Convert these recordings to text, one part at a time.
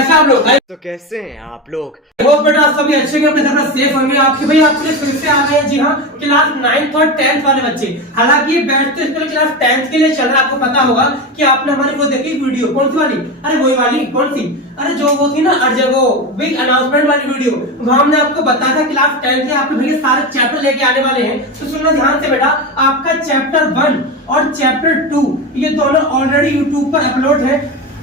कैसे आप लोग? तो कैसे हैं आप लोग? होप बेटा सभी अच्छे के अपने घर में सेफ होंगे। आपके भाई आपके लिए फिर से आ गए। जी हाँ, क्लास 9th और 10th वाले बच्चे। हालांकि ये बैच तो इसके लिए क्लास 10th के लिए चल रहा है। आपको पता होगा कि आपने हमारी वो देखी वीडियो, कौन सी वाली? अरे वही वाली, कौन सी? अरे जो वो थी ना, वो बिग अनाउंसमेंट वाली वीडियो। वहां हमने आपको बताया था क्लास 10 के आपके भैया सारे चैप्टर लेके आने वाले हैं। तो सुनना ध्यान से बेटा, आपका चैप्टर 1 और चैप्टर 2 ये दोनों ऑलरेडी यूट्यूब पर अपलोड है।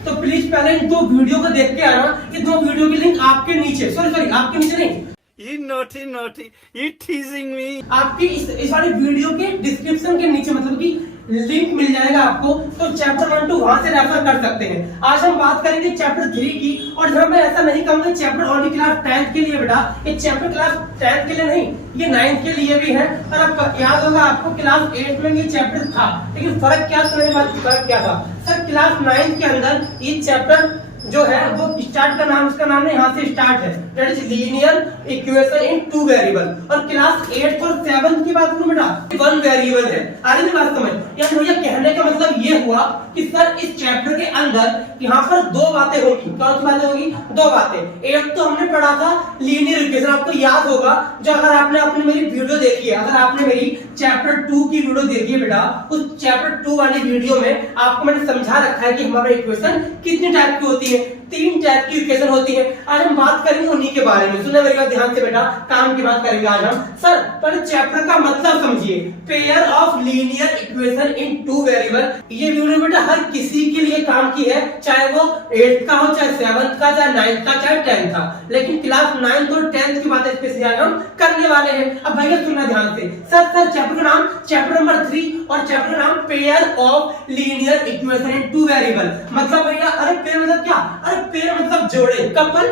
तो प्लीज पहले इन दो वीडियो को देख के आना। ये दो वीडियो की लिंक आपके नीचे, सॉरी आपके नीचे नहीं, You naughty, you teasing me. आपकी इस वाली वीडियो के डिस्क्रिप्शन के नीचे मतलब कि लिंक मिल जाएगा आपको। तो चैप्टर 1 2 वहां से रेफर कर सकते हैं। आज हम बात करेंगे चैप्टर 3 की। और जब मैं ऐसा नहीं कहूंगा चैप्टर ओनली क्लास 10th के लिए बेटा, ये चैप्टर क्लास 10th के लिए नहीं, ये 9th के लिए भी है। और आपको याद होगा आपको क्लास 8 में ये चैप्टर था, लेकिन फर्क क्या फर्क क्या था सर? क्लास 9th के अंदर ये चैप्टर जो है वो स्टार्ट का नाम, उसका नाम यहाँ से स्टार्ट है, that is linear equation in 2 variable. और क्लास 8 और 7 की बात करूं बेटा, 1 वेरिएबल है। आगे की बात समझ। यार भैया कहने का मतलब ये हुआ कि सर इस चैप्टर के अंदर यहाँ पर 2 बातें होगी। कौन सी बातें होगी? 2 बातें। एक तो हमने पढ़ा था लीनियर इक्वेशन, आपको याद होगा, जो अगर आपने अपनी मेरी वीडियो देखी है, अगर आपने मेरी चैप्टर 2 की वीडियो देखी है बेटा, उस चैप्टर 2 वाली वीडियो में आपको मैंने समझा रखा है कि हमारा इक्वेशन कितनी टाइप की होती है। 3 टाइप की इक्वेशन होती है। आज हम बात करेंगे उन्हीं के बारे में। सुनने मेरी बात ध्यान से बेटा, काम की बात करेंगे आज हम। सर पहले चैप्टर का मतलब समझिए, pair of linear equation in 2 variable. ये वीडियो बेटा हर किसी के लिए काम की है, चाहे वो 8th का हो, चाहे 7th का, चाहे 9th का, चाहे 10th का। लेकिन क्लास 9th और 10th की बात स्पेशली हम करने वाले हैं। अब भैया सुनना ध्यान से। सर चैप्टर का नाम चैप्टर नंबर 3 और चैप्टर का नाम pair of linear equation in 2 variable. मतलब भैया, अरे पेयर मतलब क्या? अरे पेयर मतलब जोड़े, कपल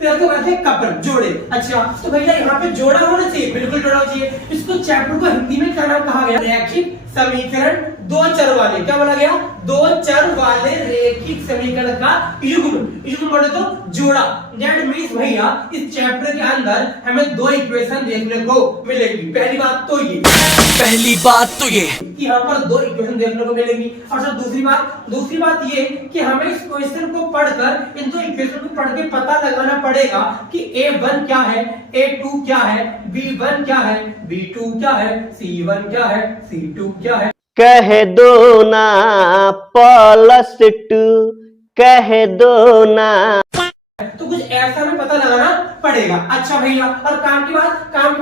पेयर को कहते हैं कपल, जोड़े। अच्छा तो भैया यहाँ पे जोड़ा होना चाहिए, बिल्कुल जोड़ा होना चाहिए। इसको चैप्टर को हिंदी में क्या नाम कहा गया? रैखिक समीकरण 2 चर वाले। क्या बोला गया? 2 चर वाले रैखिक समीकरण का युग्म बोले तो जोड़ा। दैट मींस भैया इस चैप्टर के अंदर हमें 2 इक्वेशन देखने को मिलेगी। पहली बात तो ये कि यहाँ पर 2 इक्वेशन देखने को मिलेगी। और सर दूसरी बात ये कि हमें इस क्वेश्चन को पढ़कर, इन 2 इक्वेशन को पढ़ के पता लगाना पड़ेगा कि A1 क्या है, A2 क्या है, B1 क्या है, B2 क्या है, C1 क्या है, C2 क्या है। कह दो ना +2, कह दो ना। तो कुछ ऐसा में पता लगाना पड़ेगा। अच्छा भैया, और काम की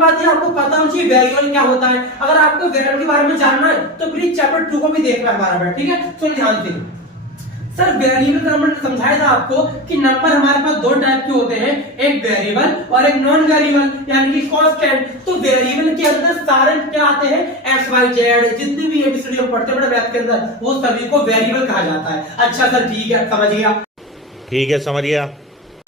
बात ये आपको पता होना चाहिए वेरिएबल क्या होता है। अगर आपको वेरिएबल के बारे में जानना है तो प्लीज चैप्टर 2 को भी देखना हमारा, ठीक है? सुन ध्यान से। सर वेरिएबल का मैंने समझाया था आपको कि नंबर हमारे पास 2 टाइप के होते हैं, एक वेरिएबल और एक नॉन वेरिएबल, यानी कि कांस्टेंट। तो वेरिएबल के अंदर सारे क्या आते हैं? एक्स वाई जेड, जितने भी एबीसीडी हम पढ़ते हैं मैथ के अंदर, वो सभी को वेरिएबल कहा जाता है। अच्छा सर ठीक है, समझ गया।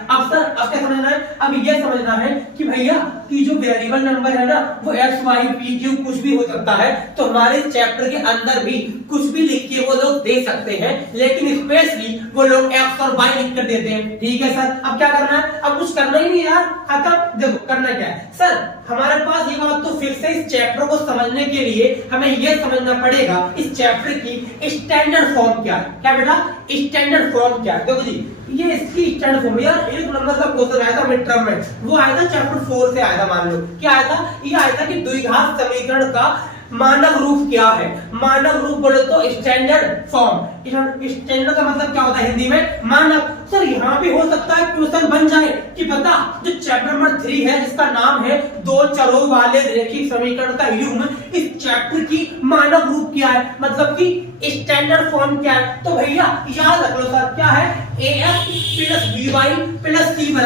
अब सर अब क्या समझना है? अब ये समझना है कि भैया कि जो वेरिएबल नंबर है ना, वो एक्स वाई पी क्यू कुछ भी हो सकता है। तो हमारे चैप्टर के अंदर भी कुछ भी लिख के वो लोग दे सकते हैं, लेकिन स्पेशली वो लोग एक्स और वाई लिख कर देते हैं। ठीक है सर, अब क्या करना है? अब कुछ करना ही नहीं यार, खत्म। देखो करना क्या है सर, हमारे पास ये बात तो फिक्स है। इस चैप्टर को समझने के लिए हमें ये समझना पड़ेगा इस चैप्टर की स्टैंडर्ड फॉर्म क्या है। क्या बेटा? स्टैंडर्ड फॉर्म क्या है? देखो जी, ये इसकी स्टैंडर्ड फॉर्म यार 1 नंबर का क्वेश्चन आया था मिड टर्म में, वो आया था चैप्टर 4 से आया था। मान लो क्या आया था? ये आया था कि द्विघात समीकरण का मानक रूप क्या है। मानक रूप बोले तो स्टैंडर्ड फॉर्म। स्टैंडर्ड का मतलब क्या होता है हिंदी में? मानक। सर यहाँ भी हो सकता है क्वेश्चन बन जाए कि बता जो चैप्टर नंबर 3 है, जिसका नाम है 2 चरों वाले रैखिक समीकरण का युग्म, इस चैप्टर की मानक रूप क्या है, मतलब कि स्टैंडर्ड फॉर्म क्या है। तो भैया याद रख लो सर, क्या है? AX + BY + C =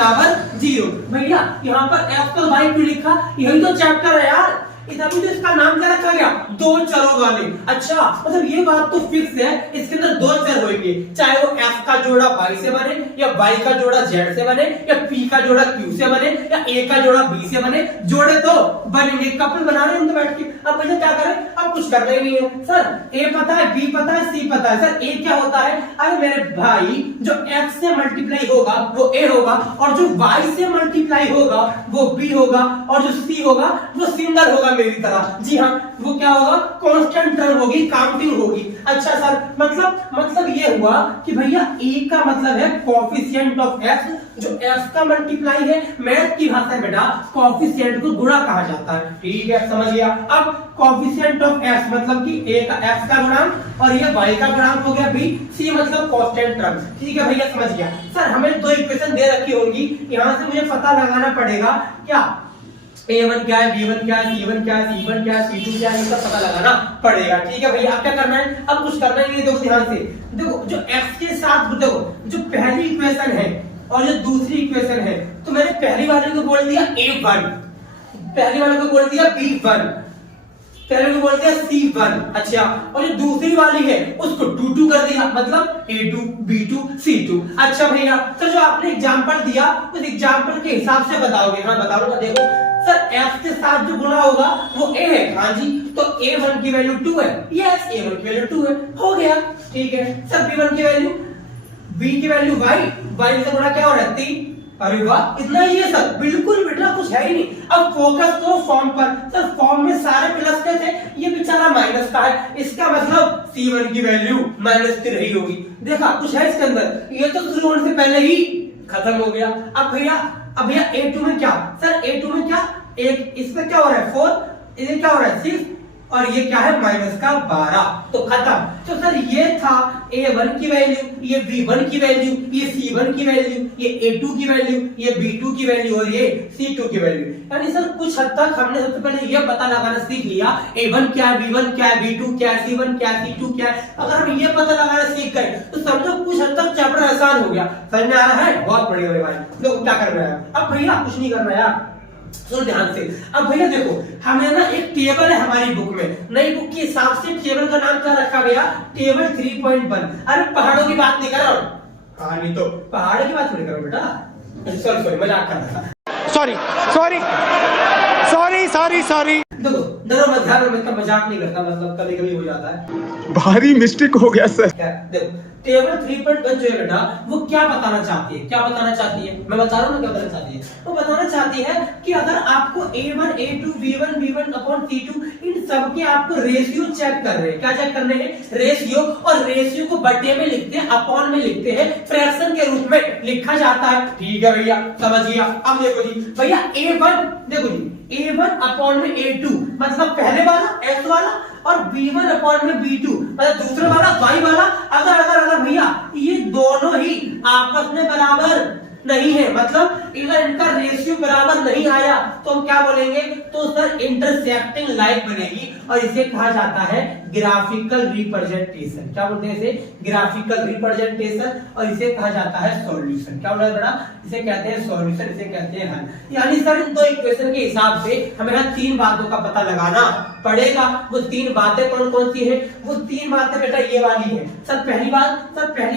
0। भैया यहाँ पर X और Y क्यों लिखा? यही तो चैप्टर है यार, तभी तो इसका नाम क्या रखा गया? 2 चरों वाले। अच्छा मतलब ये बात तो फिक्स है, इसके अंदर 2 चर होंगे, चाहे वो F का जोड़ा Y से बने, या Y का जोड़ा Z से बने, या P का जोड़ा Q से बने, या A का जोड़ा B से बने। जोड़े तो बनेंगे, कपल बना रहे हैं हम तो बैठ के। अब भैया क्या करें? अब कुछ करना ही नहीं है सर। A पता है, B पता है, C पता है। सर A क्या होता है? अरे मेरे भाई, जो X से मल्टीप्लाई होगा वो A होगा, और जो Y से मल्टीप्लाई होगा वो B होगा, और जो C होगा वो सिंगल होगा मेरी तरह। जी हाँ, वो क्या होगा? कांस्टेंट टर्म होगा। होगी, काउंटिंग होगी। अच्छा सर, मतलब ये हुआ कि भैया ए का मतलब है कोएफिशिएंट ऑफ एक्स, जो एक्स का मल्टीप्लाई है, मैथ की भाषा में बेटा कोएफिशिएंट को गुणा कहा जाता है। ठीक है, समझ गया। अब कोएफिशिएंट ऑफ एक्स मतलब कि ए का एक्स का गुणांक और ये वाई का गुणांक हो गया बी, सी मतलब कांस्टेंट टर्म। ठीक है भैया, समझ गया। सर हमें दो इक्वेशन दे रखी होंगी, यहां से मुझे पता लगाना पड़ेगा क्या a1 क्या है, b1 क्या है, c1 क्या है, c1 क्या है, c2 क्या है, इसका पता लगाना पड़ेगा। ठीक है भैया, अब क्या करना है, अब कुछ करना ही नहीं। देखो ध्यान से, देखो जो x के साथ, देखो जो पहली इक्वेशन है और जो दूसरी इक्वेशन है, तो मैंने पहली वाले को बोल दिया a1, पहली वाले को बोल दिया b1, पहले को बोल दिया c1। अच्छा, और जो दूसरी वाली है उसको 2 कर दिया, मतलब a2 b2 c2। अच्छा भैया, तो जो आपने एग्जांपल दिया उस एग्जांपल के हिसाब से बताओगे? हाँ बताऊंगा। देखो सर, f के साथ जो गुणा होगा वो a है। हाँ जी, तो a1 की वैल्यू 2 है। यस, a1 की वैल्यू 2 है, हो गया। ठीक है सर, b1 की वैल्यू, b की वैल्यू y से गुणा क्या हो रहा है 3। अरे वाह, इतना ही है सर, बिल्कुल बेटा कुछ है ही नहीं। अब फोकस करो फॉर्म पर। सर फॉर्म में सारे प्लस के थे, ये बेचारा माइनस का है, इसका मतलब c1 की वैल्यू -3 रही होगी। देखा कुछ है इसके अंदर, ये तो शुरू होने से पहले ही खत्म हो गया। अब भैया a2 में क्या, सर a2 में क्या, एक इसमें क्या हो रहा है 4, इधर क्या हो रहा है 6, और ये क्या है -12, तो खत्म। तो सर ये था a1 की वैल्यू, ये b1 की वैल्यू, ये c1 की वैल्यू, ये a2 की वैल्यू, ये b2 की वैल्यू और ये c2 की वैल्यू। यानी सर कुछ हद तक हमने सबसे पहले ये पता लगाना सीख लिया a1 क्या है, b1 क्या है, b2 क्या है, c1 क्या है, c2 क्या है। अगर हम ये पता लगाना सीख गए तो समझो कुछ हद तक चैप्टर आसान हो गया। समझ में आ रहा है? बहुत बढ़िया मेरे भाई। देखो क्या करना है अब भैया, कुछ नहीं करना यार, सुनो ध्यान से। अब भैया देखो, हमें ना एक टेबल है हमारी बुक में, नई बुक के हिसाब से टेबल का नाम क्या रखा गया, टेबल 3.1। अरे पहाड़ों की बात नहीं कर रहा हूँ, हाँ नहीं तो पहाड़ की बात नहीं करो बेटा, सॉरी मजाक कर रहा था, सॉरी देखो डरो मत, ध्यान में मजाक नहीं करता, मतलब कभी कभी हो जाता है, भारी मिस्टेक हो गया सर। देखो टेबल 3.1 जो है बेटा, वो क्या बताना चाहती है, क्या बताना चाहती है, मैं बता रहा हूँ ना क्या बताना चाहती है। वो बताना चाहती है कि अगर आपको a1 a2 b1 upon c2 इन सब के आपको रेशियो चेक कर रहे हैं, क्या चेक करने हैं, रेशियो, और रेशियो को बटे में लिखते हैं, अपॉन में लिखते हैं, फ्रैक्शन के रूप में लिखा जाता है। ठीक है भैया, समझ गया। अब देखो जी भैया a1, देखो जी a1 अपॉन में a2 मतलब पहले वाला x वाला, और b1 अपॉन में b2 मतलब दूसरे वाला y वाला। अगर भैया ये दोनों ही आपस में बराबर नहीं है, मतलब अगर इनका रेशियो बराबर नहीं आया तो हम क्या बोलेंगे, तो सर इंटरसेक्टिंग लाइन बनेगी, और इसे कहा जाता है ग्राफिकल रिप्रेजेंटेशन। क्या बोलते हैं इसे, ग्राफिकल रिप्रेजेंटेशन, और इसे कहा जाता है सॉल्यूशन। क्या बोला बेटा, इसे कहते हैं सॉल्यूशन, इसे कहते हैं हल। यानी सर इन दो इक्वेशन के हिसाब से हमें ना 3 बातों का पता लगाना पड़ेगा। वो 3 बातें कौन कौन सी है, वो 3 बातें बेटा ये वाली है। सर पहली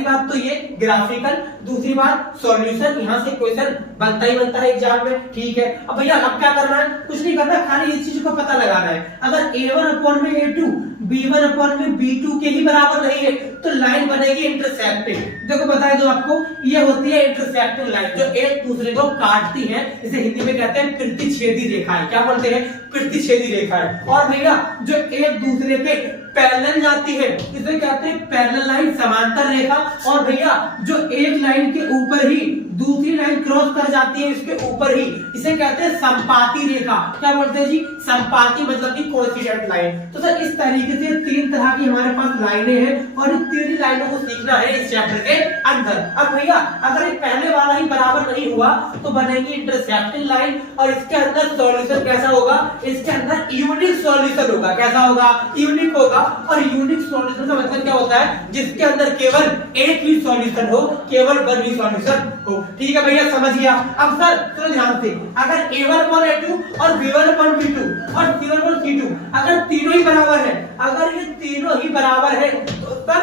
बात तो ये ग्राफिकल, दूसरी बात सॉल्यूशन, यहाँ से क्वेश्चन बनता ही बनता है एग्जाम में। ठीक है, अब भैया अब क्या करना है, कुछ नहीं करना, खाली इस चीज को पता लगाना है। अगर a1 अपॉन में a2 b1 अपॉन में b2 के ही बराबर नहीं है तो लाइन बनेगी इंटरसेक्टिंग। देखो बताए दो आपको, ये होती है इंटरसेक्टिंग लाइन, जो एक दूसरे को काटती है। इसे हिंदी में कहते हैं प्रतिच्छेदी रेखा है। क्या बोलते हैं, प्रतिच्छेदी रेखा है। और भैया जो एक दूसरे के पैरेलल जाती है इसे कहते हैं पैरेलल लाइन, समांतर रेखा। और भैया जो एक लाइन के ऊपर ही दूसरी लाइन क्रॉस कर जाती है इसके ऊपर ही, इसे कहते हैं संपाती रेखा। क्या बोलते हैं जी, संपाती मतलब कि कोइंसिडेंट लाइन। तो सर इस तरीके से 3 तरह की हमारे पास लाइनें हैं, और इन 3 लाइनों को सीखना है इस चैप्टर के अंदर। अब भैया अगर ये पहले वाला ही बराबर नहीं हुआ तो बनेगी इंटरसेक्टिंग लाइन, और इसके अंदर सॉल्यूशन कैसा होगा, इसके अंदर यूनिक सॉल्यूशन होगा। कैसा होगा, यूनिक होगा। और यूनिक सॉल्यूशन का मतलब क्या होता है, जिसके अंदर केवल एक ही सॉल्यूशन हो, केवल वन ही सॉल्यूशन हो। ठीक है भैया, समझ गया। अब सर चलो ध्यान से, अगर a1 अपॉन a2 और b1 अपॉन b2 और c1 अपॉन c2 अगर तीनों ही बराबर है, अगर ये तीनों ही बराबर है तो सर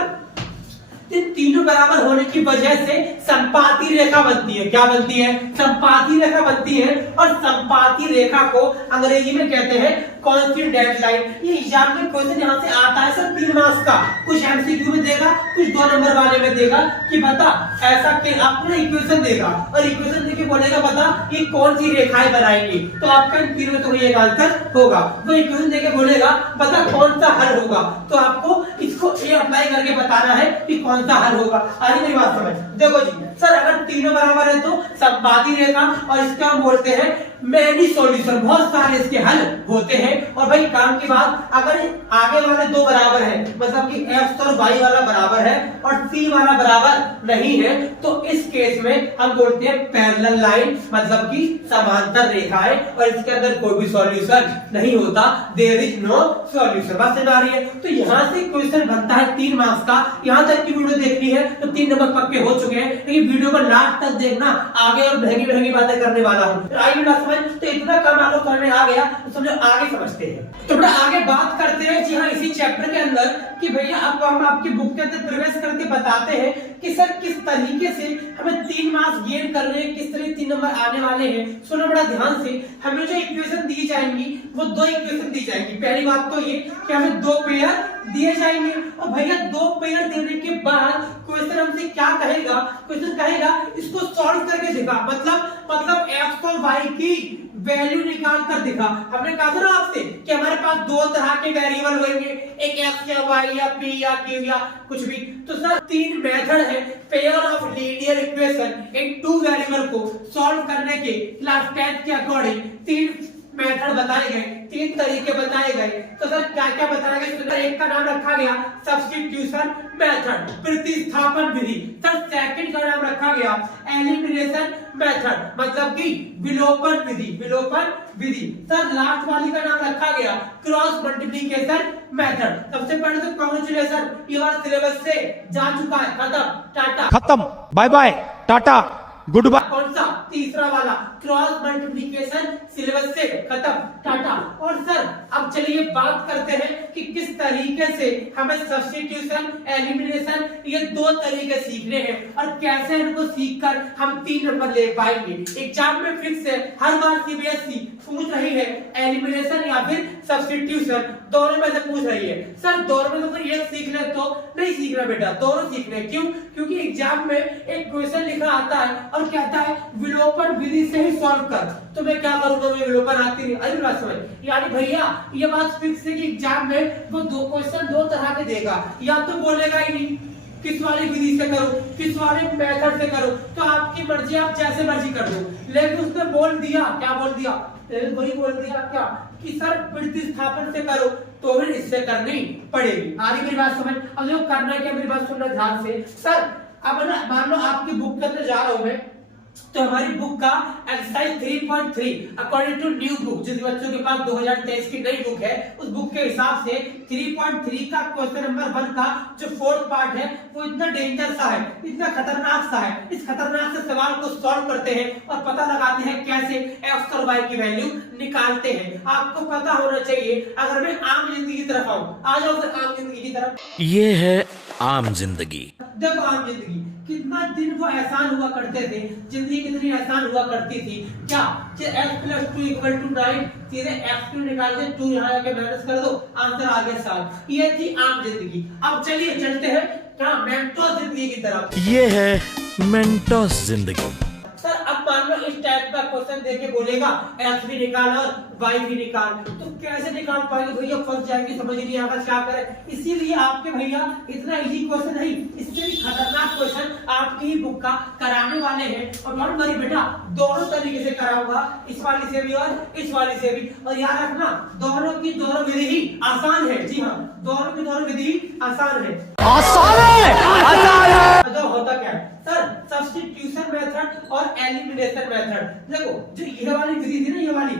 इन तीनों बराबर होने की वजह से संपाती रेखा बनती है। क्या बनती है? संपाती रेखा बनती है। और संपाती रेखा को अंग्रेजी में कहते हैं कॉन्सिडेंट लाइन। ये एग्जाम में क्वेश्चन यहाँ से आता है सर 3 मार्क्स का, कुछ एमसीक्यू में देगा, कुछ 2 नंबर वाले में देगा कि बता ऐसा कि आपको इक्वेशन देगा और इक्वेशन देके बोलेगा बता ये कौन सी रेखाएं बनाएंगी, तो आपका इन तीनों में तो ये आंसर होगा। तो इक्वेशन देके बोलेगा बता कौन सा हल होगा, तो आपको इसको ये अप्लाई करके बताना है कि कौन सा हल होगा। आगे मेरी बात समझ। देखो जी सर अगर तीनों बराबर है तो संपाती रेखा और इसका हम बोलते हैं मैनी सॉल्यूशन, बहुत सारे इसके हल होते हैं। और भाई काम की बात, अगर आगे वाले 2 बराबर है मतलब कि x और y वाला बराबर है और c वाला बराबर नहीं है, तो इस केस में हम बोलते हैं पैरेलल लाइन, मतलब कि समांतर रेखाएं, और इसके अंदर कोई भी सॉल्यूशन नहीं होता, देयर इज नो सॉल्यूशन। बात समझ आ रही है? तो यहाँ से क्वेश्चन बनता है 3 मार्क्स का। यहाँ तक की वीडियो देखनी है तो 3 नंबर पक्के हो चुके हैं, लेकिन वीडियो को लास्ट तक देखना, आगे और महंगी बातें करने वाला हूँ। तो इतना कम आपको समझ में आ गया तो समझो आगे समझते हैं। तो बेटा आगे बात करते हैं जी हाँ इसी चैप्टर के अंदर कि भैया आपको हम आपकी बुक के अंदर प्रवेश करके बताते हैं कि सर किस तरीके से हमें 3 मार्क्स गेन करने हैं, किस तरह 3 नंबर आने वाले हैं। सुनो बड़ा ध्यान से, हमें जो इक्वेशन दी जाएंगी वो 2 इक्वेशन दी जाएंगी। पहली बात तो ये कि हमें 2 पेयर दिए जाएंगे और भैया 2 पेयर देने के बाद क्वेश्चन हमसे क्या कहेगा? क्वेश्चन कहेगा इसको सॉल्व करके दिखा, मतलब x और y की वैल्यू निकाल कर दिखा। हमने कहा था ना आपसे कि हमारे पास 2 तरह के वेरिएबल होंगे, एक x या y या p या q या कुछ भी। तो सर 3 मेथड है pair of linear equation in 2 variable को सॉल्व करने के। क्लास 10 के अकॉर्डिंग 3 मेथड बताए गए, 3 तरीके बताए गए। तो सर क्या क्या बताया गया? तो एक का नाम रखा गया सब्स्टिट्यूशन मेथड, प्रतिस्थापन विधि। सर सेकंड का नाम रखा गया एलिमिनेशन मेथड, मतलब कि विलोपन विधि। सर लास्ट वाली का नाम रखा गया क्रॉस मल्टीप्लिकेशन मेथड। सबसे पहले तो कांग्रेचुलेशन, ये वाला सिलेबस से जा चुका है, खत्म, टाटा खत्म, बाय बाय, टाटा, गुड बाय। कौन सा? तीसरा वाला क्रॉस मल्टीप्लिकेशन सिलेबस से खत्म, टाटा। और सर अब चलिए बात करते हैं कि किस तरीके से हमें सब्स्टिट्यूशन एलिमिनेशन ये 2 तरीके सीखने हैं और कैसे इनको सीखकर हम 3 नंबर ले पाएंगे। एग्जाम में फिक्स है, हर बार सीबीएसई पूछ रही है एलिमिनेशन या फिर सब्स्टिट्यूशन, दोनों में से पूछ रही है। सर दोनों में से एक सीख ले तो नहीं सीखना बेटा, दोनों सीखने। क्यों? क्योंकि एग्जाम में एक क्वेश्चन लिखा आता है और कहता है विलोपन विधि से ही सॉल्व कर, तो मैं क्या करूंगा? मैं विलोपन आती नहीं। अरे बात समझ, यानी भैया ये बात फिक्स है कि एग्जाम में वो 2 क्वेश्चन 2 तरह के देगा, या तो बोलेगा ही नहीं किस वाली विधि से करो, किस वाले मेथड से करो, तो आपकी मर्जी, आप जैसे मर्जी कर दो। लेकिन उसने बोल दिया, क्या बोल दिया? वही बोल दिया क्या कि सर प्रतिस्थापन से करो, तो फिर इससे करनी पड़ेगी। आगे मेरी बात समझ। अब जो करना है क्या, मेरी बात सुनना ध्यान से। सर अब ना मान लो आपकी बुक के अंदर जा रहा हूं मैं, तो हमारी बुक का exercise 3.3 according to new book, जिस बच्चों के पास 2023 की नई बुक है उस बुक के हिसाब से 3.3 का क्वेश्चन नंबर 1 का जो 4th पार्ट है वो इतना डेंजर सा है, इतना खतरनाक सा है। इस खतरनाक से सवाल को सॉल्व करते हैं और पता लगाते हैं कैसे x और y की वैल्यू निकालते हैं। आपको पता होना चाहिए। अगर मैं आम जिंदगी की तरफ आऊं, आ जाओ सर आम जिंदगी की तरफ। ये है आम जिंदगी। देखो आम जिंदगी कितना दिन वो आसान हुआ करते थे, जिंदगी कितनी आसान हुआ करती थी। क्या x + 2 = 9, सीधे x2 निकाल के 2 यहाँ आके माइनस कर दो, आंसर आ गया 7। ये थी आम जिंदगी। अब चलिए चलते हैं क्या मेंटोस जिंदगी की तरफ। ये है मेंटोस जिंदगी। सर अब मान लो इस टाइप का क्वेश्चन देके बोलेगा x भी निकाल और y भी निकाल, तो कैसे निकाल पाएंगे भैया? फंस जाएंगे, समझ नहीं आएगा क्या करें। इसीलिए आपके भैया इतना इजी क्वेश्चन नहीं, इससे भी खतरनाक क्वेश्चन आपकी ही बुक का कराने वाले हैं। और डोंट वरी बेटा, दोनों तरीके से कराऊंगा, इस वाली से भी और इस वाली से भी। और याद रखना दोनों की दोनों विधि ही आसान है। जी हाँ, दोनों की दोनों विधि आसान है। तो होता क्या है सर, सब्स्टिट्यूशन मेथड और एलिमिनेशन मेथड। देखो जो ये वाली विधि थी ना, ये वाली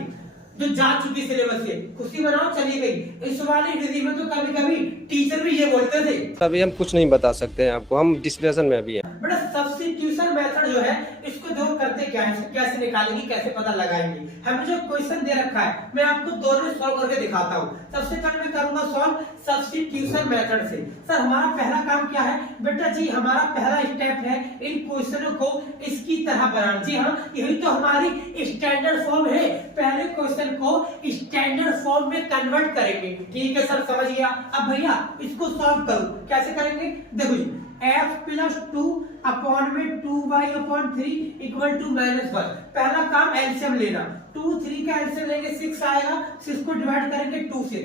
जो जा चुकी सिलेबस से, खुशी बनाओ चली गई। इस वाली विधि में तो कभी कभी टीचर भी ये बोलते थे। अभी हम कुछ नहीं बता सकते हैं आपको, हम डिस्कशन में अभी हैं। बड़ा सब्स्टिट्यूशन मेथड जो है इसको देखो करते क्या है, इसको कैसे निकालेंगे, कैसे पता लगाएंगे। हमें जो क्वेश्चन दे रखा है मैं आपको दोनों सॉल्व करके दिखाता हूँ। सबसे पहले मैं करूंगा सॉल्व सब्स्टिट्यूशन मेथड से। सर हमारा पहला काम क्या है बेटा जी, हमारा पहला स्टेप है इन क्वेश्चनों को इसकी तरह बनाना। जी हाँ, यही तो हमारी स्टैंडर्ड फॉर्म है। पहले क्वेश्चन को स्टैंडर्ड फॉर्म में कन्वर्ट करेंगे। ठीक है सर, समझ गया। अब भैया इसको सॉल्व करो, कैसे करेंगे देखो जी, f प्लस 2 अपॉन में 2y/3 इक्वल टू -1। पहला काम एलसीएम लेना, 2 3 का एलसीएम लेंगे 6 आएगा, 6 को डिवाइड करेंगे 2 से,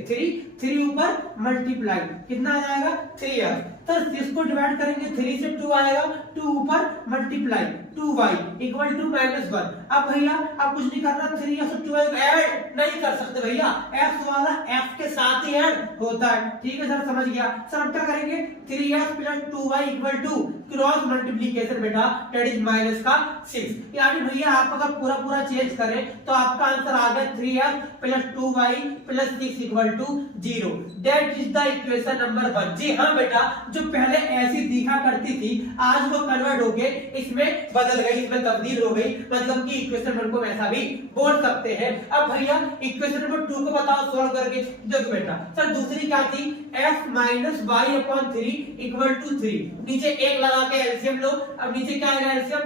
3 ऊपर मल्टीप्लाई, कितना आ जाएगा 3f। तो 6 को डिवाइड करेंगे 3 से 2 आएगा, 2 ऊपर मल्टीप्लाई 2y इक्वल टू -1। अब भैया अब कुछ नहीं करना, 3 और 2 ऐड नहीं कर सकते भैया, f वाला f के साथ ही ऐड होता है। ठीक है सर, समझ गया। सर अब क्या करेंगे, 3f plus 2y equal to cross multiplication बेटा दैट इज माइनस का 6। यानी भैया आप अगर पूरा चेंज करें तो आपका आंसर आ गया 3f plus 2y plus 6 equal to 0। That is the equation number 1। जी हाँ बेटा, जो पहले ऐसी दिखा करती थी आज वो कन्वर्ट हो गए, इसमें बदल गई, इसमें तब्दील हो गई, मतलब कि इक्वेशन 1 को ऐसा भी बोल सकते हैं। अब भैया इक्वेशन नंबर 2 को बताओ सॉल्व करके। देखो बेटा सर दूसरी क्या थी, f minus y/3 equal to 3। नीचे एक लगा के एलसीएम लो। अब नीचे क्या आएगा एलसीएम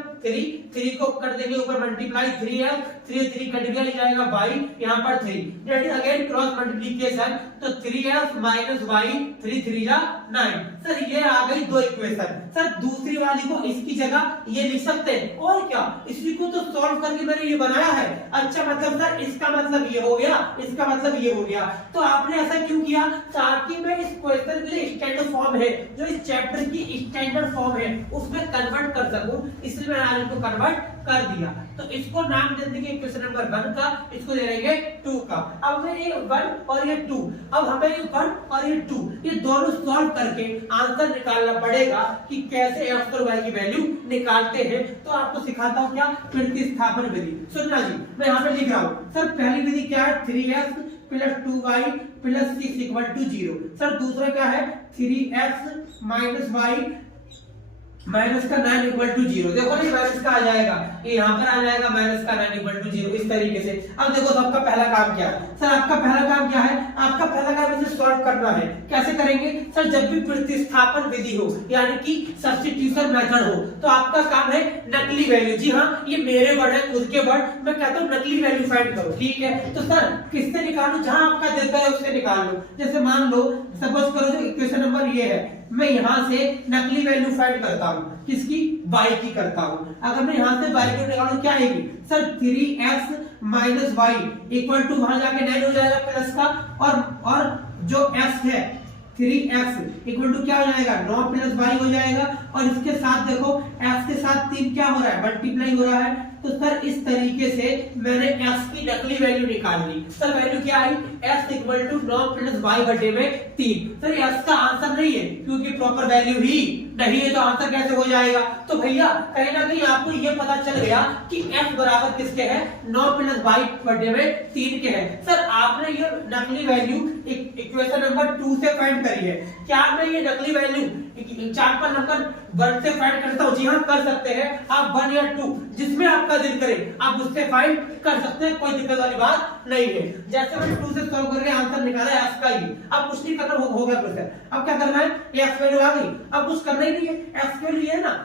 3 को कर देंगे ऊपर मल्टीप्लाई 3f, 3 कट गया, ले जाएगा y, यहाँ पर 3। That is again cross multiplication, तो 3f माइनस y 3 जा 9। सर ये आ गई दो इक्वेशन। सर दूसरी वाली को इसकी जगह ये लिख सकते हैं, और क्या, इसी को तो सॉल्व करके मैंने ये बनाया है। अच्छा मतलब सर इसका मतलब ये हो गया, इसका मतलब ये हो गया। तो आपने ऐसा क्यों किया, ताकि मैं इस क्वेश्चन के लिए स्टैंडर्ड फॉर्म है, जो इस चैप्टर की स्टैंडर्ड फॉर्म है उसमें कन्वर्ट कर सकूं, इसलिए मैंने आज इसको कन्वर्ट कर दिया। तो इसको नाम दे देंगे क्वेश्चन नंबर 1 का, इसको दे देंगे 2 का। अब हमें ये 1 और ये 2, अब हमें ये 1 और ये 2 ये दोनों सॉल्व करके आंसर निकालना पड़ेगा कि कैसे x और y की वैल्यू निकालते हैं। तो आपको सिखाता हूं क्या, प्रतिस्थापन विधि। सुनना जी, मैं यहाँ पे लिख रहा हूँ। सर पहली विधि क्या है, 3x plus 2y plus 6 equal to 0। Sir दूसरा क्या है, 3x माइनस y माइनस का 9 इक्वल टू 0। देखो नहीं माइनस का आ जाएगा, ये यहाँ पर आ जाएगा माइनस का 9 इक्वल टू 0, इस तरीके से। अब देखो सबका पहला काम क्या है, सर आपका पहला काम क्या है, आपका पहला काम इसे सॉल्व करना है। कैसे करेंगे सर, जब भी प्रतिस्थापन विधि हो यानी कि सब्स्टिट्यूशन मेथड हो तो आपका काम है नकली वैल्यू। जी हाँ, ये मेरे वर्ड है, खुद के वर्ड, मैं कहता हूँ नकली वैल्यू फाइंड करो। ठीक है, तो सर किससे निकालो, जहां आपका देता है उससे निकाल लो। जैसे मान लो सपोज करो जो इक्वेशन नंबर ये है, मैं यहाँ से नकली वैल्यू फाइंड करता हूँ, किसकी, y की करता हूँ। अगर मैं यहाँ से y की निकालूं क्या आएगी sir, 3x minus y equal to वहां जाके 9 हो जाएगा प्लस का, और जो x है 3x इक्वल टू क्या हो जाएगा 9 प्लस y हो जाएगा, और इसके साथ देखो x के साथ 3 क्या हो रहा है, मल्टीप्लाई हो रहा है। तो सर इस तरीके से मैंने x की नकली वैल्यू निकाल ली। सर वैल्यू क्या आई, x equal to 9 plus y बटे में 3। सर x का आंसर नहीं है क्योंकि प्रॉपर वैल्यू ही नहीं है, तो आंसर कैसे हो जाएगा। तो भैया कहीं ना कहीं आपको ये पता चल गया कि x बराबर किसके है, 9 प्लस y बटे में 3 के है। सर आपने ये नकली वैल्यू इक्वेशन नंबर 2 से फाइंड करी है, क्या मैं ये नकली वैल्यू चार्ट पर नंबर 1 से फाइंड करता हूँ। जी हाँ कर सकते हैं आप, 1 या 2 जिसमें आपका दिल करे आप उससे फाइंड कर सकते हैं, कोई दिक्कत वाली बात नहीं है। जैसे मैंने 2 से सॉल्व करके आंसर निकाला है x का ही, अब कुछ नहीं करना, हो गया क्वेश्चन। अब क्या करना है, x वैल्यू आ गई, अब कुछ करना ही नहीं है, x वैल्यू ये है ना।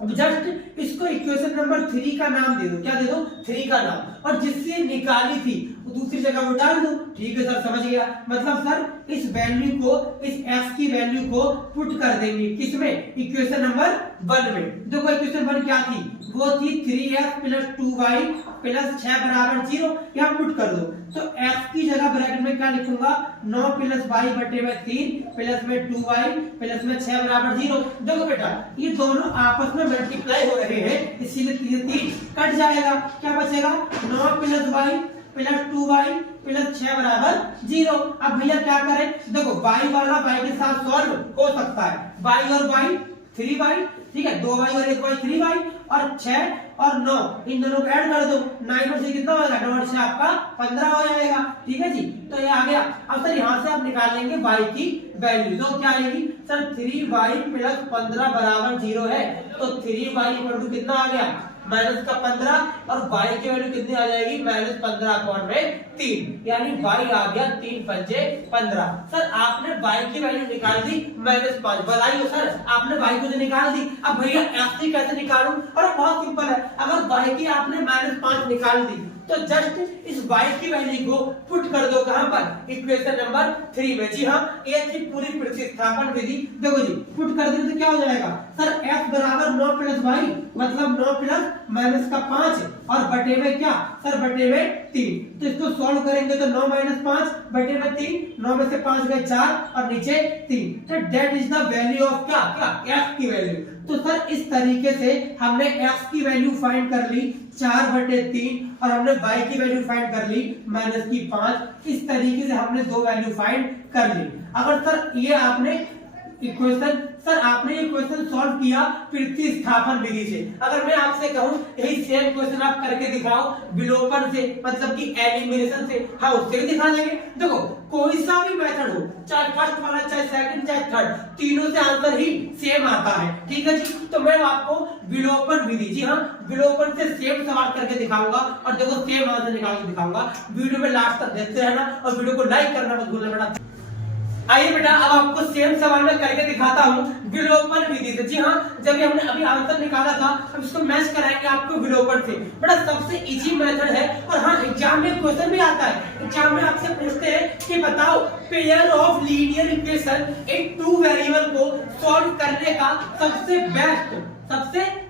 अब जस्ट इसको इक्वेशन नंबर 3 का नाम दे दो, क्या दे दो, 3 का नाम, और जिससे निकाली थी वो दूसरी जगह वो डाल दो। ठीक है सर, समझ गया। मतलब सर इस वैल्यू को, इस x की वैल्यू को पुट कर देंगे किसमें, इक्वेशन नंबर 1 में। देखो इक्वेशन 1 क्या थी, वो थी 3x प्लस 2y प्लस 6 बराबर 0, यहाँ पुट कर दो। तो x की जगह ब्रैकेट में क्या लिखूंगा, 9 प्लस y बटे में 3 प्लस में 2y प्लस में 6 बराबर 0। देखो बेटा ये दोनों आपस में मल्टीप्लाई हो रहे हैं, इसीलिए 3 कट जाएगा, क्या बचेगा, 9 plus y plus 2y plus 6 बराबर 0। अब भैया क्या करें, देखो y वाला y के साथ सॉल्व हो सकता है, y और y 3y, ठीक है, 2y और 1y 3y, और 6 और 9 इन दोनों को ऐड कर दो, 9 और 6 कितना होगा, 9 और 6 आपका 15 हो जाएगा। ठीक है जी, तो ये आ गया। अब सर यहाँ से आप निकाल लेंगे y की वैल्यू, तो क्या आएगी सर, 3y प्लस 15 बराबर 0 है, तो 3y इक्वल टू कितना आ गया, माइनस का 15 और y की वैल्यू कितनी आ जाएगी माइनस 15/3, यानी y आ गया 3 पंजे 15। सर आपने y की वैल्यू निकाल दी -5, बधाई हो सर, आपने y को तो निकाल दी। अब भैया x की कैसे निकालूं? और बहुत सिंपल है, अगर y की आपने -5 निकाल दी तो जस्ट इस y की वैल्यू को पुट कर दो कहां पर, इक्वेशन नंबर 3 में। जी हां, ये थी पूरी प्रतिस्थापन विधि। देखो जी, पुट कर देंगे तो क्या हो जाएगा सर, f बराबर 9 प्लस y, मतलब 9 प्लस माइनस का 5 और बटे में क्या सर, बटे में 3। तो इसको सॉल्व करेंगे तो 9 - 5 बटे में 3, 9 में से 5 गए 4 और नीचे 3। तो that is the value of क्या f की वैल्यू। तो सर इस तरीके से हमने f की वैल्यू फाइंड कर ली 4/3 और हमने y की वैल्यू फाइंड कर ली -5। इस तरीके से हमने दो वैल्यू फाइंड कर ली। अगर सर ये आपने इक्वेशन आपने ये क्वेश्चन सॉल्व किया प्रतिस्थापन विधि से, अगर मैं आपसे कहूं यही सेम क्वेश्चन आप करके दिखाओ विलोपन से, मतलब कि एलिमिनेशन से, हाँ उससे भी दिखा देंगे। देखो कोई सा भी मेथड हो, चाहे फर्स्ट वाला, चाहे सेकंड, चाहे थर्ड, तीनों से आंसर ही सेम आता है। ठीक है जी, तो मैं आपको विलोपन विधि, जी हाँ विलोपन से सेम सवाल करके दिखाऊंगा और देखो सेम आंसर निकाल के दिखाऊंगा। वीडियो में लास्ट तक देखते रहना और वीडियो को लाइक करना मत भूलना बेटा। आइए बेटा, अब आपको सेम सवाल में करके दिखाता हूँ विलोपन विधि से। जी हाँ, जब हमने अभी आंसर निकाला था, अब इसको मैच कराएंगे आपको विलोपन से। बेटा सबसे इजी मेथड है और हाँ एग्जाम में क्वेश्चन भी आता है। एग्जाम में आपसे पूछते हैं कि बताओ pair of linear equation in 2 variable को सॉल्व करने का सबसे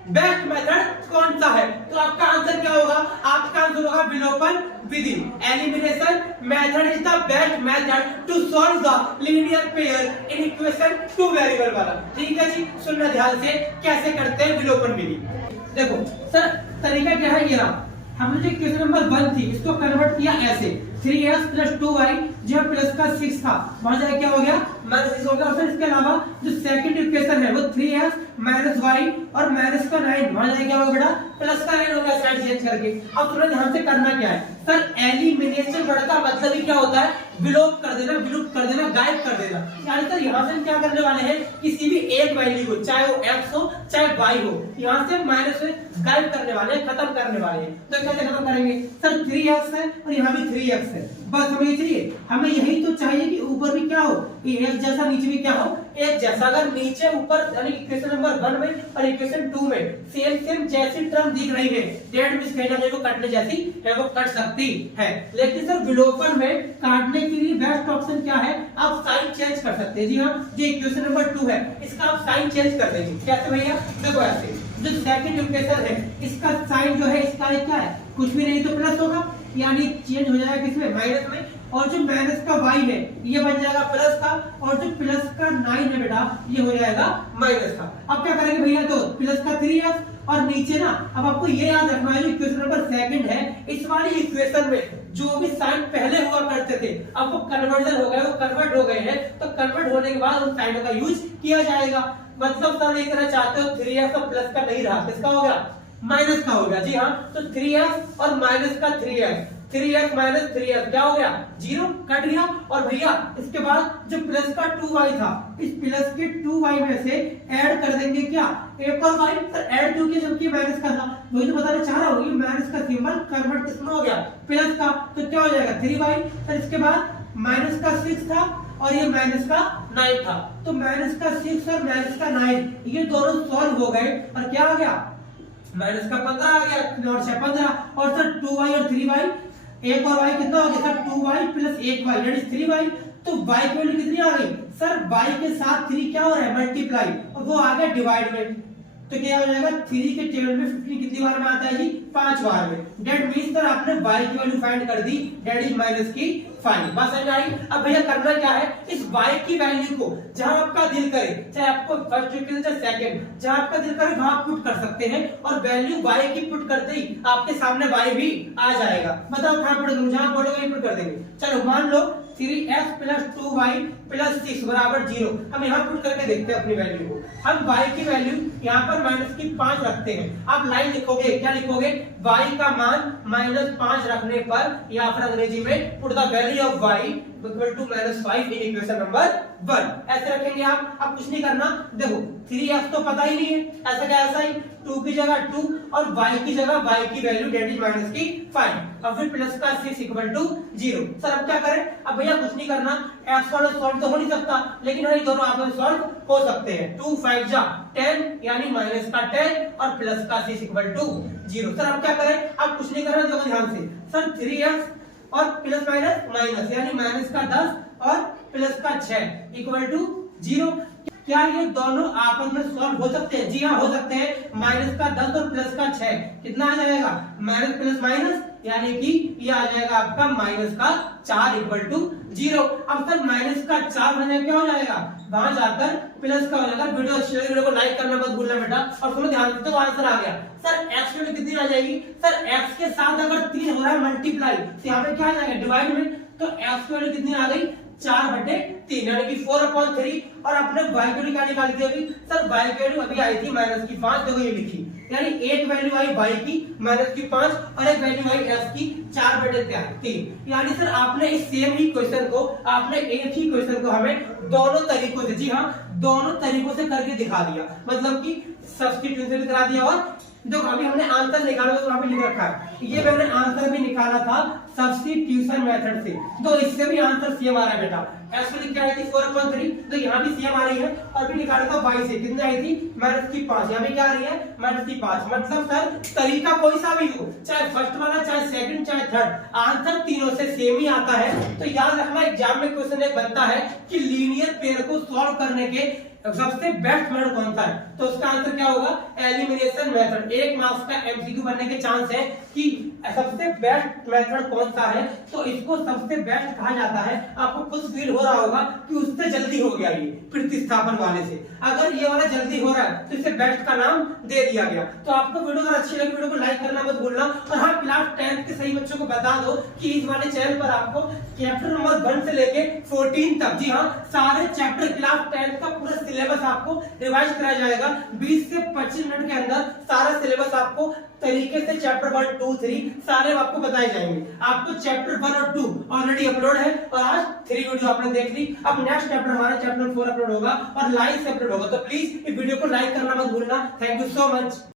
बेस्ट मेथड कौन सा है? तो आपका आंसर क्या होगा? आपका आंसर होगा विलोपन विधि। Elimination method is the best method to solve the linear pair in equation 2 variable वाला। ठीक है जी, सुनना ध्यान से कैसे करते हैं विलोपन विधि। देखो सर तरीका क्या है, ये रहा, हमने जो इक्वेशन नंबर 1 थी इसको कन्वर्ट किया ऐसे, 3x + 2y जो प्लस का 6 था वहां जाके क्या हो गया -6 हो गया। और इसके अलावा जो सेकंड इक्वेशन है वो 3x - y और -9 वहां जाके क्या होगा बेटा +9 हो गया साइड चेंज करके। अब थोड़ा ध्यान से करना क्या है सर, एलिमिनेशन वर्ड का मतलब ही क्या होता है, विलोप कर देना, विलुप्त कर देना, गायब कर देना। यानी सर यहाँ से हम क्या करने वाले हैं, किसी भी एक वैल्यू को, चाहे वो x हो चाहे y हो, यहाँ से माइनस से गायब करने वाले हैं, खत्म करने वाले हैं। तो कैसे खत्म करेंगे सर, 3x है और यहाँ भी 3x है, बस हमें ये चाहिए, हमें यही तो चाहिए कि ऊपर भी क्या हो, एक जैसा, नीचे भी क्या हो एक जैसा। अगर नीचे ऊपर यानी इक्वेशन नंबर 1 में और इक्वेशन 2 में सेम जैसी टर्म दिख रही है, डेट मींस कहीं ना कहीं को काटने जैसी है, वो कट सकती है। लेकिन सर विलोपन में काटने के लिए बेस्ट ऑप्शन क्या है, आप साइन चेंज कर सकते हैं। जी हाँ, जो इक्वेशन नंबर 2 है इसका आप साइन चेंज कर देंगे। कैसे भैया, देखो ऐसे, जो सेकंड इक्वेशन है इसका साइन जो है इसका क्या है, कुछ भी नहीं तो प्लस होगा, यानी चेंज हो जाएगा किसमें, माइनस में। और जो माइनस का y है ये बन जाएगा प्लस का, और जो प्लस का 9 है बेटा ये हो जाएगा माइनस का। अब क्या करेंगे भैया, तो प्लस का 3x और नीचे ना, अब आपको ये याद रखना है जो इक्वेशन नंबर 2 है, इस वाली इक्वेशन में जो भी साइन पहले हुआ करते थे अब वो कन्वर्जन हो गए, वो कन्वर्ट हो गए हैं। तो कन्वर्ट होने के बाद उन साइनों का यूज किया जाएगा। मतलब सर ये कहना चाहते हो 3x और प्लस का नहीं रहा, किसका हो गया, माइनस का हो गया। जी हाँ, तो 3x और माइनस का 3x, 3x - 3x क्या हो गया, 0 कट गया। और भैया इसके बाद जो प्लस का 2y था, इस प्लस के 2y में से ऐड कर देंगे क्या, एक और y। सर ऐड क्यों किया, जबकि माइनस का था, वही तो बताना चाह रहा हूँ, ये माइनस का सिंबल कन्वर्ट किसमें हो गया, प्लस का, तो क्या हो जाएगा 3y। सर इसके बाद माइनस का 6 था और ये माइनस का 9 था, तो माइनस का 6 और माइनस का 9 ये दोनों सॉल्व हो गए और क्या आ गया, माइनस का 15 आ गया, और 15 और सर 2y और 3y, एक और y कितना हो गया सर, 2y + 1y यानी 3y। तो y की वैल्यू कितनी आ गई सर, y के साथ 3 क्या हो रहा है, मल्टीप्लाई, और वो आ गया डिवाइड में। तो क्या हो जाएगा, 3 के टेबल में 15 कितनी बार में आता है जी, 5 बार में। दैट मींस सर आपने y की वैल्यू फाइंड कर दी, दैट इज -5। बस समझ आई। अब भैया करना क्या है, इस y की वैल्यू को जहां आपका दिल करे, चाहे आपको फर्स्ट इक्वेशन चाहे सेकंड, जहां आपका दिल करे वहां पुट कर सकते हैं, और वैल्यू y की पुट करते ही आपके सामने y भी आ जाएगा। बताओ कहां पुट करूं, जहां बोलोगे वहीं पुट कर देंगे। चलो मान लो 3x + 2y + 6 = 0। हम यहाँ पुट करके देखते हैं अपनी वैल्यू को। हम y की वैल्यू यहाँ पर -5 रखते हैं। आप लाइन लिखोगे, क्या लिखोगे, y का मान -5 रखने पर, या फिर अंग्रेजी में put the value of y = -5 in equation number 1 ऐसे रखेंगे आप। अब कुछ नहीं करना, देखो 3x तो पता ही नहीं है, ऐसा क्या ऐसा ही 2 की जगह 2 और y की जगह y की वैल्यू डेट इज माइनस की 5 और फिर प्लस का 6 इक्वल टू 0। सर अब क्या करें? अब भैया कुछ नहीं करना, x वाला सॉल्व तो हो नहीं सकता, लेकिन ये दोनों आपस में सॉल्व हो सकते हैं। 2 5 जा 10 यानी माइनस का 10 और प्लस का 6 इक्वल टू 0। सर अब क्या करें? अब कुछ नहीं करना, देखो ध्यान से सर 3x और प्लस माइनस माइनस यानी माइनस का 10 और प्लस का 6 इक्वल टू 0। क्या ये दोनों आपस में सॉल्व हो सकते हैं? जी हाँ हो सकते हैं। माइनस का 10 और प्लस का 6 कितना आ जाएगा? माइनस प्लस माइनस यानी कि ये आ जाएगा आपका माइनस का 4 इक्वल टू 0। अब सर माइनस का 4 बने क्या हो जाएगा? वहां जाकर प्लस का हो जाएगा। वीडियो अच्छी लगी, वीडियो को लाइक करना मत भूलना बेटा। और सुनो ध्यान से, तो आंसर आ गया। सर x की वैल्यू कितनी आ जाएगी? सर x के साथ अगर 3 हो रहा है मल्टीप्लाई तो यहाँ पे क्या आ जाएगा? डिवाइड में। तो x की वैल्यू कितनी आ गई? 4/3 यानी कि 4/3। और अपने y की वैल्यू क्या निकाली थी अभी? सर y की वैल्यू अभी आई थी माइनस की 5, देखो ये लिखी, यानी एक वैल्यू आई y की माइनस की 5 और एक वैल्यू आई x की 4/3। यानी सर आपने इस सेम ही क्वेश्चन को, आपने एक ही क्वेश्चन को हमें दोनों तरीकों से, जी हाँ दोनों तरीकों से करके दिखा दिया, मतलब कि सब्स्टिट्यूशन भी करा दिया। और देखो अभी हमने आंसर निकाला तो वहां पे लिख रखा है, ये मैंने आंसर भी निकाला था सब्स्टिट्यूशन मेथड से, तो इससे भी आंसर सेम आ रहा है बेटा। एक्चुअली क्या आई थी 4/3, तो यहाँ भी सेम आ रही है। और भी निकाला था y से, कितनी आई थी? माइनस की 5, यहाँ भी क्या आ रही है? माइनस की 5। मतलब सर तरीका कोई सा भी हो, चाहे फर्स्ट वाला चाहे सेकंड चाहे थर्ड, आंसर तीनों से सेम ही आता है। तो याद रखना एग्जाम में क्वेश्चन एक बनता है कि लीनियर पेयर को सॉल्व करने के सबसे बेस्ट मेथड कौन सा है, तो उसका आंसर क्या होगा? Elimination method. एक मार्क्स का एमसीक्यू बनने के चांस है कि सबसे बेस्ट मेथड कौन सा है, तो इसको सबसे बेस्ट कहा जाता है। आपको कुछ फील हो रहा होगा कि उससे जल्दी हो गया ये प्रतिस्थापन वाले से, अगर ये वाला जल्दी हो रहा है तो इसे बेस्ट का नाम दे दिया गया। तो आपको वीडियो अगर अच्छी लगी, वीडियो को लाइक करना मत भूलना। और हाँ क्लास 10 के सही बच्चों को बता दो कि इस वाले चैनल पर आपको चैप्टर नंबर 1 से लेके 14 तक, जी हाँ सारे चैप्टर क्लास 10 का पूरा सिलेबस आपको रिवाइज कराया जाएगा। 20 से 25 मिनट के अंदर सारा सिलेबस आपको तरीके से चैप्टर 1 2 3 सारे आपको बताए जाएंगे। आपको चैप्टर 1 और 2 ऑलरेडी अपलोड है और आज 3 वीडियो आपने देख ली। अब नेक्स्ट चैप्टर हमारा चैप्टर 4 अपलोड होगा और लाइव से अपलोड होगा। तो प्लीज इस वीडियो को लाइक करना मत भूलना। Thank you so much.